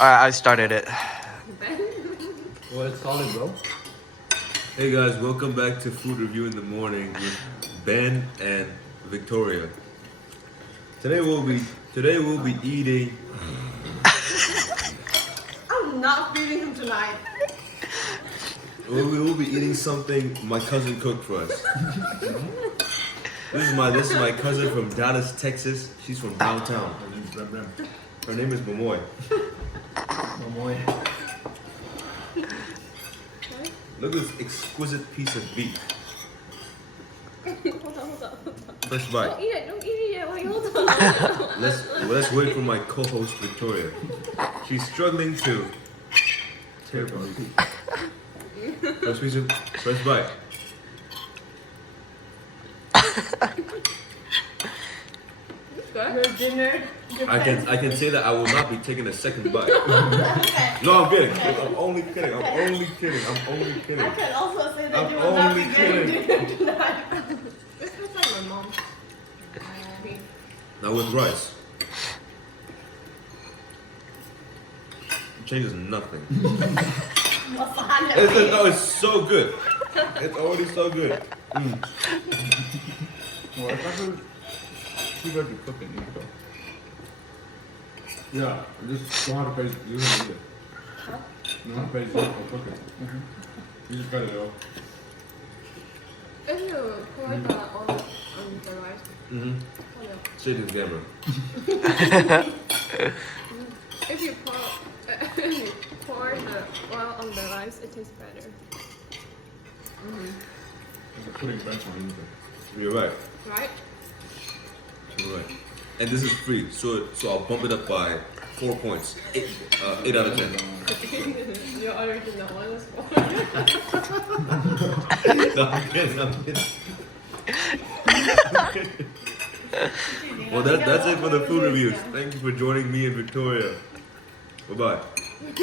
I started it. Well, it's solid, bro. Hey guys, welcome back to Food Review in the Morning with Ben and Victoria. Today we'll be eating. I'm not feeding him tonight. We will be eating something my cousin cooked for us. This is my cousin from Dallas, Texas. She's from downtown. Her name is Momoy. Momoy. Look at this exquisite piece of beef. Hold on. First bite. Don't eat it yet. Wait, hold on. Let's wait for my co-host Victoria. She's struggling to tear apart. First bite. Your dinner. I can say that I will not be taking a second bite. No, I'm kidding. I'm only kidding. I can also say that I'm you will not be only getting kidding. dinner tonight. This looks like my mom. Now with rice. It changes nothing. It's so good. It's already so good. Well, it's actually too good to cook it, Nico. Yeah, just don't have to pay. You don't need it. Huh? You don't have to pay for cook it. You just cut it off. If you pour the oil on the rice, Say this camera. if you pour the oil on the rice, it tastes better. It's a pudding bench on anything. You're right. Right? You're right. And this is free, so I'll bump it up by 4 points. 8 out of 10. Your original one is 4. No, I'm kidding. Well, that's it for the food reviews. Thank you for joining me and Victoria. Bye-bye.